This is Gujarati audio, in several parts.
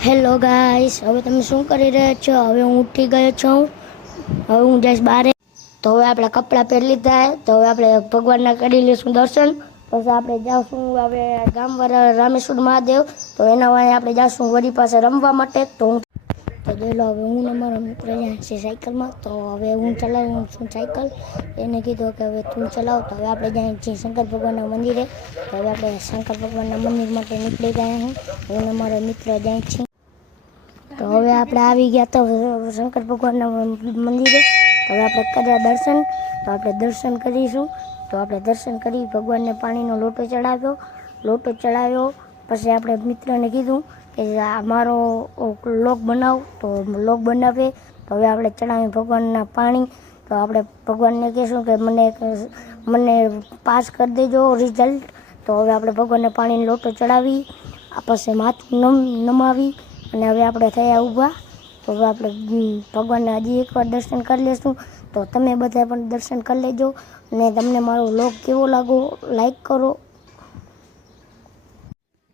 હેલો ગાઈસ, હવે તમે શું કરી રહ્યા છો? હવે હું ઉઠી ગયો છું. હવે હું જઈશ બારે. તો હવે આપણે કપડાં પહેરી લીધા. તો હવે આપણે ભગવાનના કરી લઈશું દર્શન. પછી આપણે જાશું હવે ગામવાળા રામેશ્વર મહાદેવ. તો એના વાળે આપણે જાશું વળી પાસે રમવા માટે. તો જોઈ લો, હવે હું ને મારો મિત્ર જાય છે સાયકલમાં. તો હવે હું ચલાવું છું સાયકલ. એને કીધું કે હવે તું ચલાવ. તો હવે આપણે જાય છીએ શંકર ભગવાનના મંદિરે. તો હવે આપણે શંકર ભગવાનના મંદિર માટે નીકળી ગયા હું. હું ને મારો મિત્ર જાય છીએ. તો હવે આપણે આવી ગયા તો શંકર ભગવાનના મંદિરે. તો હવે આપણે કર્યા દર્શન. તો આપણે દર્શન કરીશું. તો આપણે દર્શન કરી ભગવાનને પાણીનો લોટો ચડાવ્યો. પછી આપણે મિત્રને કીધું કે મારો લોક બનાવ. તો લોક બનાવે. તો હવે આપણે ચડાવી ભગવાનના પાણી. તો આપણે ભગવાનને કહીશું કે મને પાસ કરી દેજો રિઝલ્ટ. તો હવે આપણે ભગવાનને પાણીનો લોટો ચડાવી પછી માથું નમાવી અને હવે આપણે થયા ઊભા. તો હવે આપણે ભગવાનને હજી એકવાર દર્શન કરી લઈશું. તો તમે બધા પણ દર્શન કરી લેજો. અને તમને મારો વ્લોગ કેવો લાગો લાઈક કરો.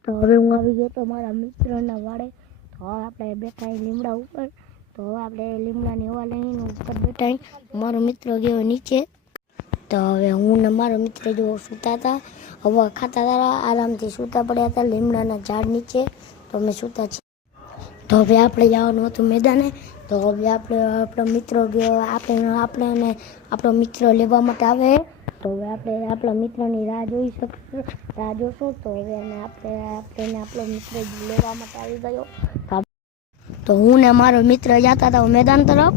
તો હવે હું આવી ગયો તો મારા મિત્રના વાડે. તો હવે આપણે બેઠા લીમડા ઉપર. તો હવે આપણે લીમડાની હવા લઈને ઉપર બેઠા. મારો મિત્ર ગયો નીચે. તો હવે હું ને મારો મિત્ર જો સૂતા હતા, હવા ખાતા હતા, આરામથી સૂતા પડ્યા હતા લીમડાના ઝાડ નીચે. તો અમે સૂતા છીએ. તો હવે આપણે જવાનું હતું મેદાને. તો હવે આપણો મિત્ર ગયો આપણે આપણો મિત્ર લેવા માટે આવે. તો હવે આપણે આપણા મિત્રની રાહ જોઈશું. તો હવે આપણો મિત્ર લેવા માટે આવી ગયો. તો હું ને મારો મિત્ર જતા હતા મેદાન તરફ.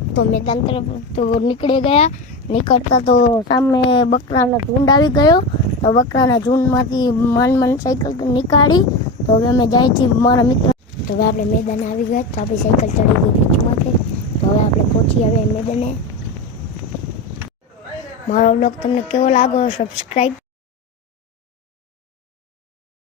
તો નીકળી ગયા. નીકળતા તો સામે બકરાનો ઝુંડ આવી ગયો. તો બકરાના ઝુંડમાંથી માન સાયકલ નીકાળી. તો હવે અમે જાય છીએ મારા મિત્ર. તો હવે આપણે મેદાને આવી ગયા. તો આપણી સાયકલ ચડી ગઈ બીચમાંથી. તો હવે આપણે પહોંચી આવ્યા મેદાને. મારો બ્લોગ તમને કેવો લાગ્યો સબસ્ક્રાઈબ